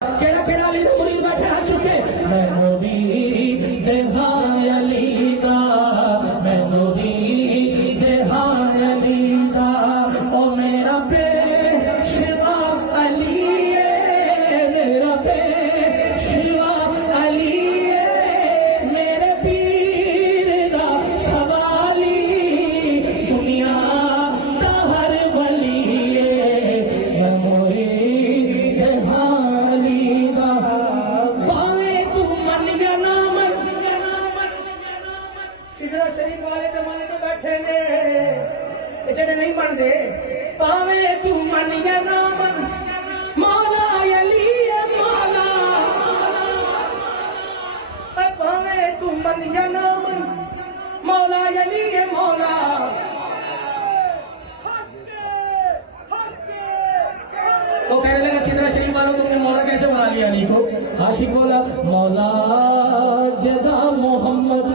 केड़ा केड़ा अली दा मुरीद बैठे हाथ चुके मैं मुरीद देहाय अली दा मैं मुरीद देहाय अली दा ओ मेरा पेशवा अली है मेरा पेशवा अली है मेरे पीर दा सवाली दुनिया दा हर वली है मैं मुरीद देहाय सिदरा शरीफ वाले जमाने में बैठे ने जेड़े नहीं मनते पावे तू मन या ना मन मौला अली है मौला पावे तू मन या ना मन मौला अली है मौला वो कहने लगे सिदरा शरीफ वालों तुमने मौला कैसे बना लिया अली को आशिक बोला मौला जदा मोहम्मद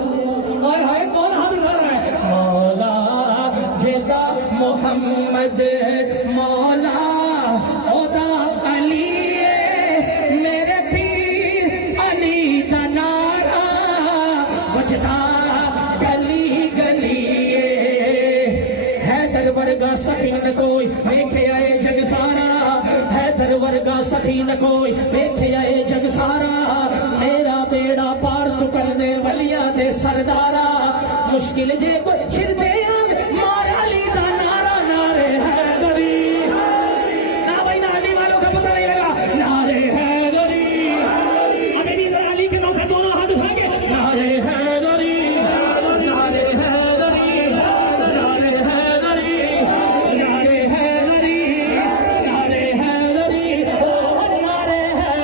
हाय हाय कौन हाथ उठा रहा है मौला जेदा मोहम्मद मौला ओदा अली मेरे पीर अली दा नारा बजदा गली गली हैदर वर्गा सखी न कोई देखे आए जग सारा हैदर वर्गा सखी न कोई देखे आए जग सारा मेरा बेड़ा पार तू कर दे वलिया दे सरदारा मुश्किल जे कोई छिड़ दे मारा अली दा नारा नारे है गरी ना भाई ना अली वालों का पता नहीं लगा नारे है गरी अभी भी अली के नौकर दोनों हाथ उठाएंगे नारे है गरी नारे है गरी नारे है गरी नारे है गरी नारे है गरी नारे है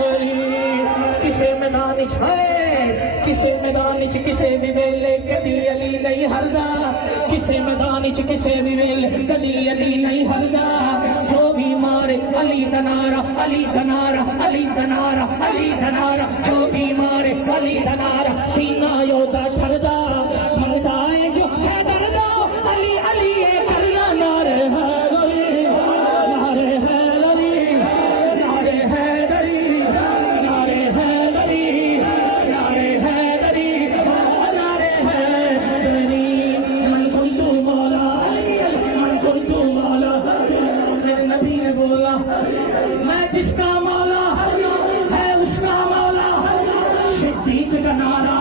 गरी किसे मैदान छाए किसे मैदान च किसे भी वेले कदी अली नहीं हरदा किसे मैदान च किसे भी वेले कदी अली नहीं हरदा जो भी मारे अली दनारा अली दनारा अली दनारा अली दनारा जो भी मारे अली दनारा सीना योदा ठरदा मरदा है जो है दरदा अली अली है अल्लाह नारे है गरी नारे है गरी नारे है गरी नारे है गरी नारे है गरी नारे है गरी मन कुंतु मौला मन कुंतु मौला मेरे नबी ने बोला मैं जिसका मौला है उसका मौला सिद्दीक का नारा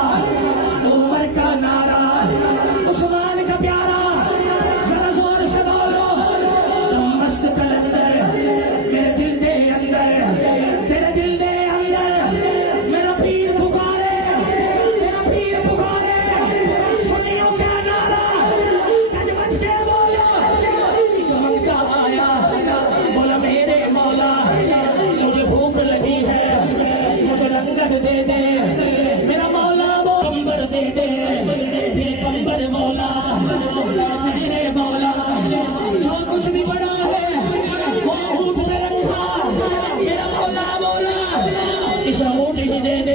उमर का नारा उस्मान का प्यारा जरा जोर से बोलो तुम मस्त कलंदर मेरे दिल दे अंदर तेरे दिल दे अंदर मेरा पीर पुकारे तेरा पीर पुकारे सुनियो क्या नारा गज बज के बोलो जो मंगता आया बोला मेरे मौला मुझे भूख लगी है मुझे लंगर दे दे मेरा मौला वो कंबर दे दे तेरे कंबर मौला मेरे मौला जो कुछ भी बड़ा है वो ऊँट पे रखा मेरा मौला मौला इस ऊँट ही दे दे